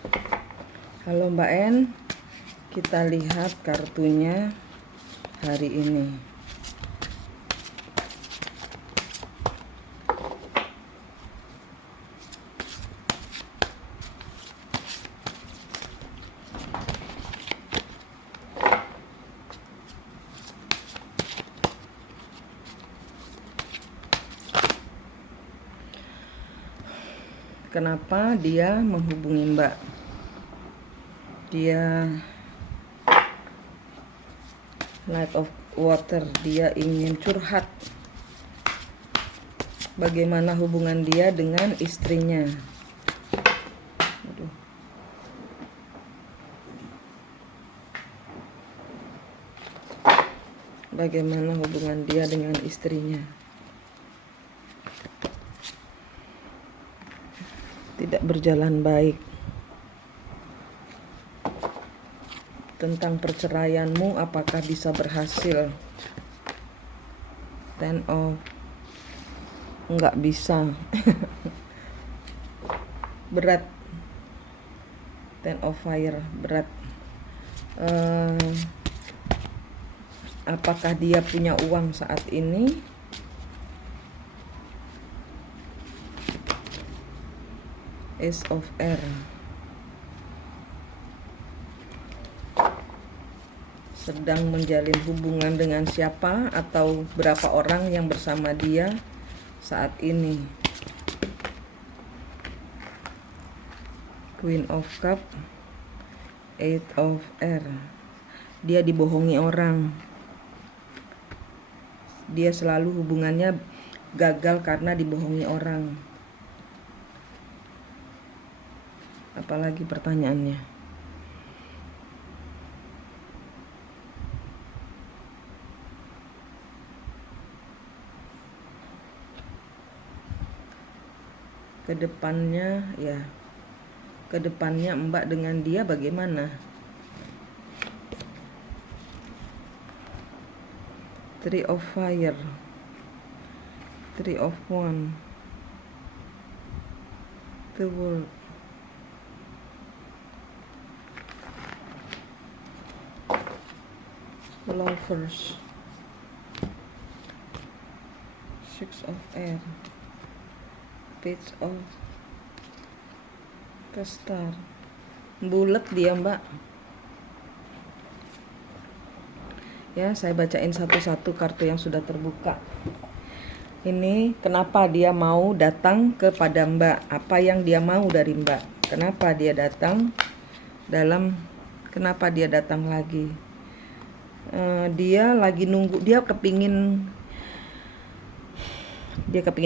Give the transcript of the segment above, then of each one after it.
Halo Mbak En, kita lihat kartunya hari ini. Kenapa dia menghubungi Mbak? Dia Knight of Water, dia ingin curhat. Bagaimana hubungan dia dengan istrinya? Aduh. Bagaimana hubungan dia dengan istrinya? Tidak berjalan baik. Tentang perceraianmu, apakah bisa berhasil? Ten of nggak bisa. Berat. Ten of Fire, berat. Apakah dia punya uang saat ini? Ace of Air. Sedang menjalin hubungan dengan siapa atau berapa orang yang bersama dia saat ini? Queen of Cup, Eight of Air. Dia dibohongi orang. Dia selalu hubungannya gagal karena dibohongi orang. Apalagi pertanyaannya? Kedepannya ya, kedepannya Mbak dengan dia bagaimana? Three of Fire, Three of Wands, The World. Lovers, Six of Air, Page of the Star. Bulat dia Mbak. Ya, saya bacain satu-satu kartu yang sudah terbuka. Ini kenapa dia mau datang kepada Mbak? Apa yang dia mau dari Mbak? Kenapa dia datang kenapa dia datang lagi? Dia lagi nunggu, dia kepingin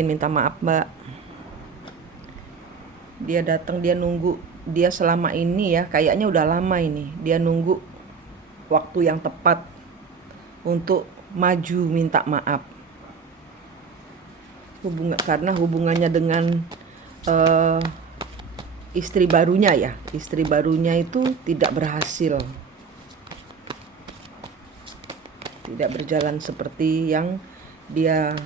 minta maaf Mbak. Dia datang, dia nunggu, dia selama ini ya kayaknya udah lama ini dia nunggu waktu yang tepat untuk maju minta maaf. Karena hubungannya dengan istri barunya itu tidak berhasil, tidak berjalan seperti yang dia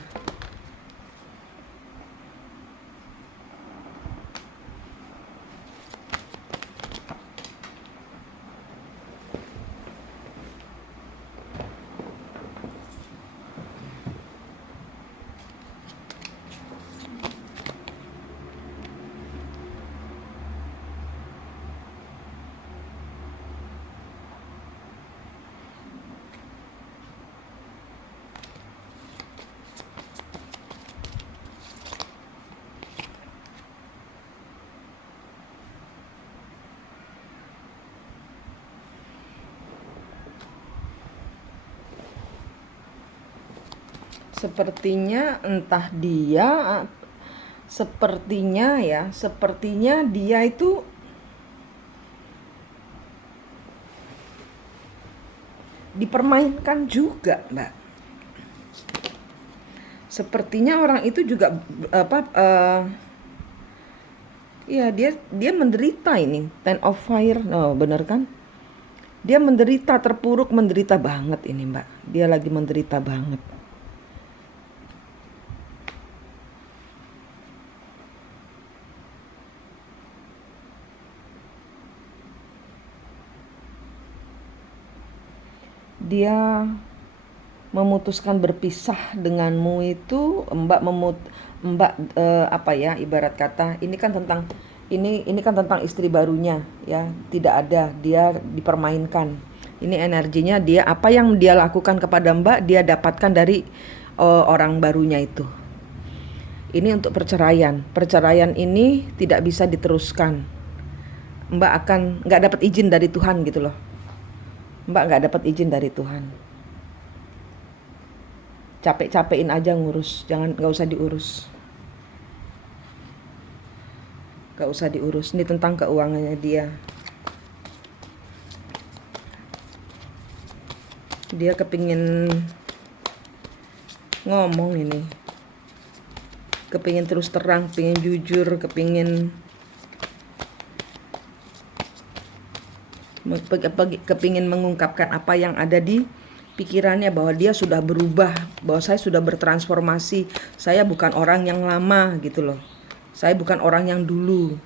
sepertinya dia itu dipermainkan juga Mbak. Sepertinya orang itu juga ya dia menderita ini. Ten of Fire, bener kan? Dia menderita, terpuruk, menderita banget ini Mbak. Dia lagi menderita banget. dia memutuskan berpisah denganmu itu, Mbak apa ya, ibarat kata ini kan tentang istri barunya ya, tidak ada, dia dipermainkan. Ini energinya dia, apa yang dia lakukan kepada Mbak dia dapatkan dari orang barunya itu. Ini untuk perceraian. Perceraian ini tidak bisa diteruskan. Mbak akan nggak dapat izin dari Tuhan gitu loh. Mbak nggak dapat izin dari Tuhan. Capek-capekin aja ngurus, nggak usah diurus. Nggak usah diurus. Ini tentang keuangannya dia. Dia kepingin ngomong ini. Kepingin terus terang, kepingin jujur, kepingin mengungkapkan apa yang ada di pikirannya, bahwa dia sudah berubah, bahwa saya sudah bertransformasi, saya bukan orang yang lama gitu loh, saya bukan orang yang dulu.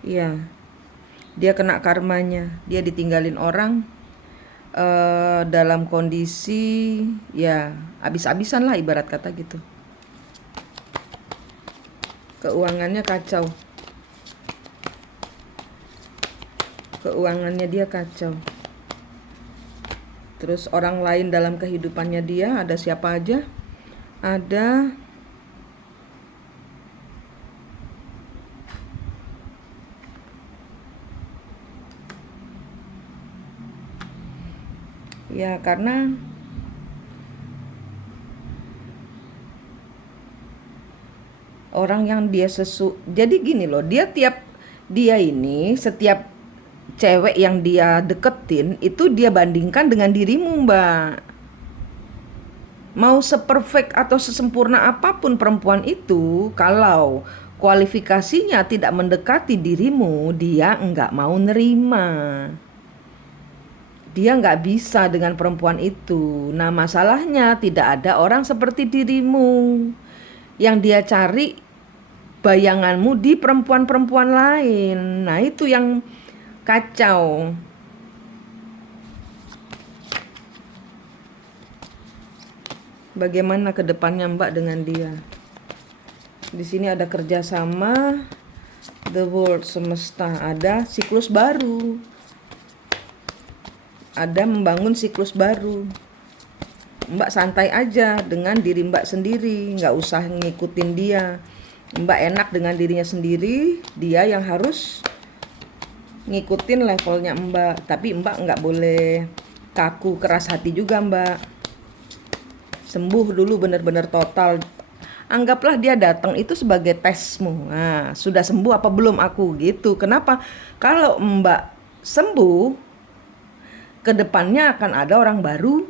Iya, dia kena karmanya, dia ditinggalin orang dalam kondisi ya habis-habisan lah, ibarat kata gitu. Keuangannya kacau. Keuangannya dia kacau. Terus orang lain dalam kehidupannya dia, ada siapa aja? Ada ya, karena orang yang dia jadi gini loh, dia ini setiap cewek yang dia deketin itu dia bandingkan dengan dirimu, Mbak. Mau seperfect atau sesempurna apapun perempuan itu, kalau kualifikasinya tidak mendekati dirimu, dia enggak mau nerima. Dia nggak bisa dengan perempuan itu. Nah, masalahnya tidak ada orang seperti dirimu. Yang dia cari bayanganmu di perempuan-perempuan lain. Nah, itu yang kacau. Bagaimana ke depannya Mbak dengan dia? Di sini ada kerjasama, the world, semesta, ada siklus baru. Ada membangun siklus baru. Mbak santai aja dengan diri Mbak sendiri, nggak usah ngikutin dia. Mbak enak dengan dirinya sendiri, dia yang harus ngikutin levelnya Mbak. Tapi Mbak nggak boleh kaku, keras hati juga Mbak. Sembuh dulu benar-benar total. Anggaplah dia datang itu sebagai tesmu. Nah, sudah sembuh apa belum aku gitu. Kenapa? Kalau Mbak sembuh, kedepannya akan ada orang baru,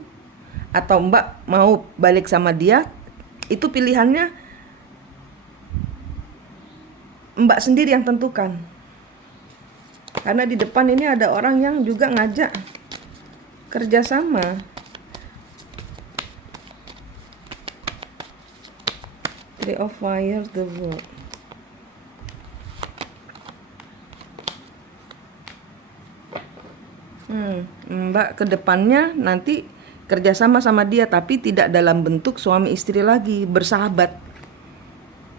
atau Mbak mau balik sama dia, itu pilihannya Mbak sendiri yang tentukan. Karena di depan ini ada orang yang juga ngajak kerjasama. Three of Fire, the World. Mbak kedepannya nanti kerjasama sama dia, tapi tidak dalam bentuk suami istri lagi, bersahabat.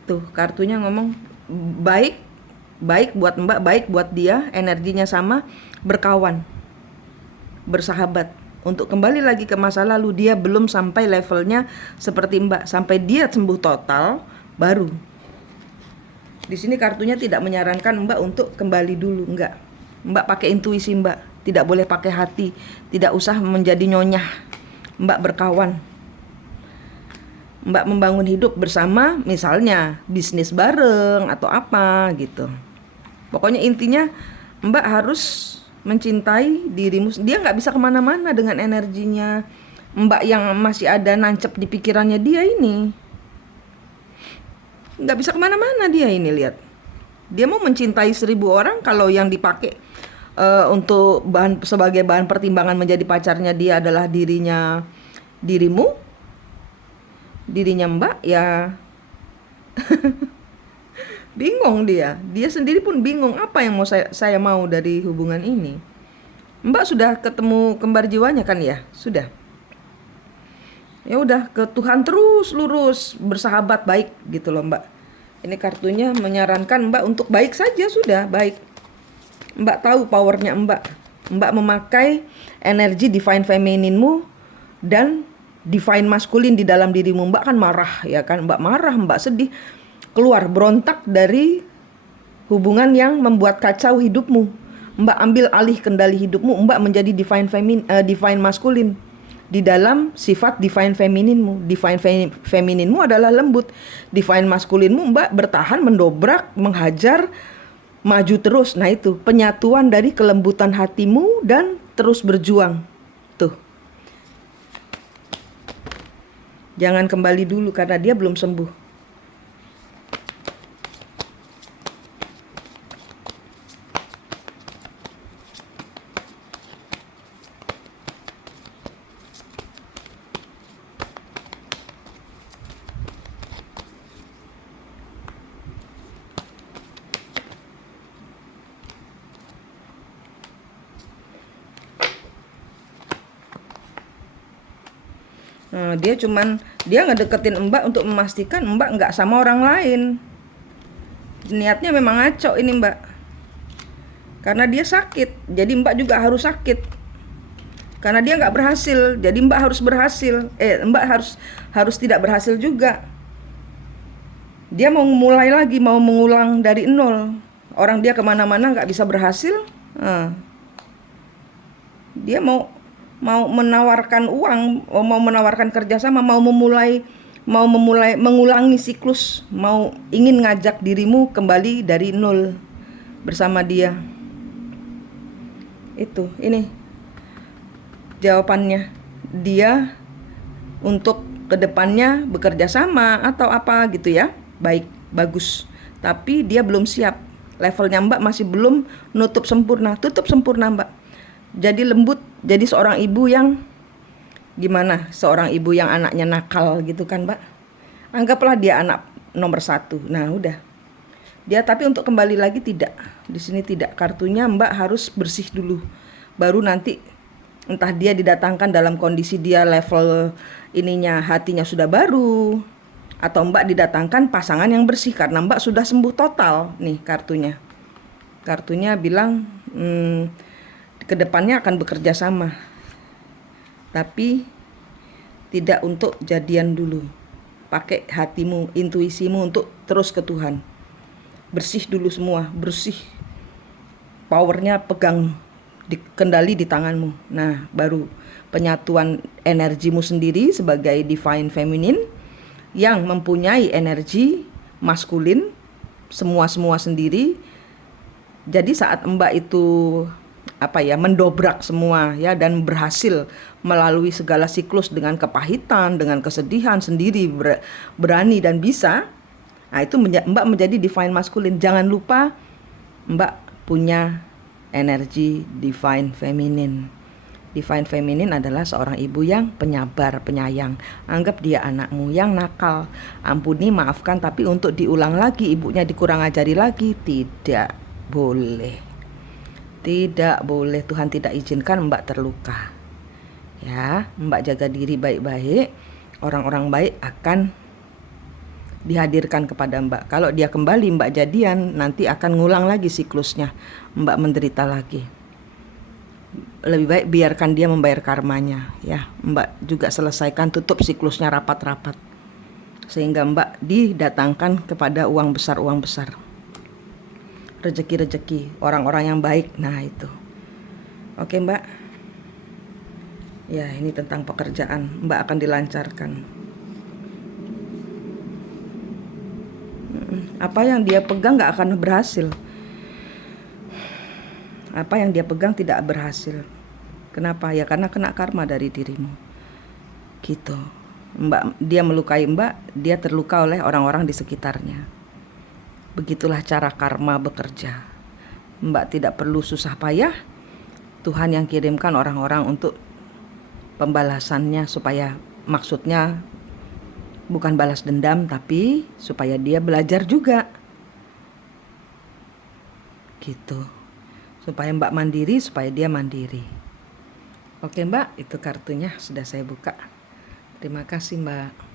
Tuh kartunya ngomong baik, baik buat Mbak, baik buat dia, energinya sama, berkawan, bersahabat. Untuk kembali lagi ke masa lalu, dia belum sampai levelnya seperti Mbak, sampai dia sembuh total baru. Di sini kartunya tidak menyarankan Mbak untuk kembali dulu, enggak. Mbak pakai intuisi Mbak, tidak boleh pakai hati, tidak usah menjadi nyonyah. Mbak berkawan, Mbak membangun hidup bersama, misalnya bisnis bareng atau apa gitu. Pokoknya intinya Mbak harus mencintai dirimu. Dia nggak bisa kemana-mana dengan energinya Mbak yang masih ada nancep di pikirannya dia ini. Nggak bisa kemana-mana dia ini, lihat. Dia mau mencintai 1000 orang, kalau yang dipakai untuk sebagai bahan pertimbangan menjadi pacarnya dia adalah dirinya Mbak, ya Bingung dia sendiri pun bingung apa yang mau saya mau dari hubungan ini. Mbak sudah ketemu kembar jiwanya kan ya? Sudah. Ya udah, ke Tuhan terus lurus, bersahabat baik gitu loh Mbak. Ini kartunya menyarankan Mbak untuk baik saja, sudah baik. Mbak tahu powernya Mbak. Mbak memakai energi divine femininmu dan divine maskulin di dalam dirimu. Mbak kan marah ya kan, Mbak marah, Mbak sedih, keluar berontak dari hubungan yang membuat kacau hidupmu. Mbak ambil alih kendali hidupmu, Mbak menjadi divine maskulin di dalam sifat divine femininmu. Divine femininmu adalah lembut, divine maskulinmu Mbak bertahan, mendobrak, menghajar, maju terus. Nah itu penyatuan dari kelembutan hatimu dan terus berjuang. Tuh, jangan kembali dulu karena dia belum sembuh. Nah, dia ngedeketin Mbak untuk memastikan Mbak nggak sama orang lain. Niatnya memang ngaco ini Mbak. Karena dia sakit, jadi Mbak juga harus sakit. Karena dia nggak berhasil, jadi Mbak harus berhasil. Mbak harus tidak berhasil juga. Dia mau mulai lagi, mau mengulang dari nol. Orang dia kemana-mana nggak bisa berhasil. Dia mau menawarkan uang, mau menawarkan kerjasama, mau mengulangi siklus, mau ingin ngajak dirimu kembali dari nol bersama dia. Itu, ini jawabannya. Dia untuk kedepannya bekerja sama atau apa gitu ya, baik, bagus. Tapi dia belum siap. Levelnya Mbak masih belum nutup sempurna. Tutup sempurna Mbak. Jadi lembut, jadi seorang ibu yang gimana? Seorang ibu yang anaknya nakal gitu kan Mbak. Anggaplah dia anak nomor 1. Nah udah. Dia tapi untuk kembali lagi tidak. Di sini tidak. Kartunya Mbak harus bersih dulu. Baru nanti entah dia didatangkan dalam kondisi dia level ininya hatinya sudah baru, atau Mbak didatangkan pasangan yang bersih karena Mbak sudah sembuh total. Nih kartunya. Kartunya bilang kedepannya akan bekerja sama, tapi tidak untuk jadian dulu. Pakai hatimu, intuisimu untuk terus ke Tuhan. Bersih dulu semua, bersih. Powernya pegang, kendali di tanganmu. Nah, baru penyatuan energimu sendiri sebagai divine feminine yang mempunyai energi maskulin semua sendiri. Jadi saat Mbak itu mendobrak semua ya dan berhasil melalui segala siklus dengan kepahitan, dengan kesedihan sendiri, berani dan bisa. Nah, itu Mbak menjadi divine maskulin. Jangan lupa Mbak punya energi divine feminine. Divine feminine adalah seorang ibu yang penyabar, penyayang. Anggap dia anakmu yang nakal. Ampuni, maafkan, tapi untuk diulang lagi, ibunya dikurang ajari lagi, tidak boleh. Tidak boleh, Tuhan tidak izinkan Mbak terluka. Ya, Mbak jaga diri baik-baik. Orang-orang baik akan dihadirkan kepada Mbak. Kalau dia kembali Mbak jadian, nanti akan ngulang lagi siklusnya. Mbak menderita lagi. Lebih baik biarkan dia membayar karmanya. Ya, Mbak juga selesaikan, tutup siklusnya rapat-rapat. Sehingga Mbak didatangkan kepada uang besar. Rezeki-rezeki, orang-orang yang baik. Nah itu. Oke Mbak. Ya ini tentang pekerjaan. Mbak akan dilancarkan. Apa yang dia pegang gak akan berhasil. Apa yang dia pegang tidak berhasil. Kenapa? Ya karena kena karma dari dirimu. Gitu. Mbak, dia melukai Mbak, dia terluka oleh orang-orang di sekitarnya. Begitulah cara karma bekerja. Mbak tidak perlu susah payah. Tuhan yang kirimkan orang-orang untuk pembalasannya, supaya maksudnya bukan balas dendam, tapi supaya dia belajar juga. gitu. Supaya Mbak mandiri, supaya dia mandiri. Oke Mbak, itu kartunya sudah saya buka. Terima kasih Mbak.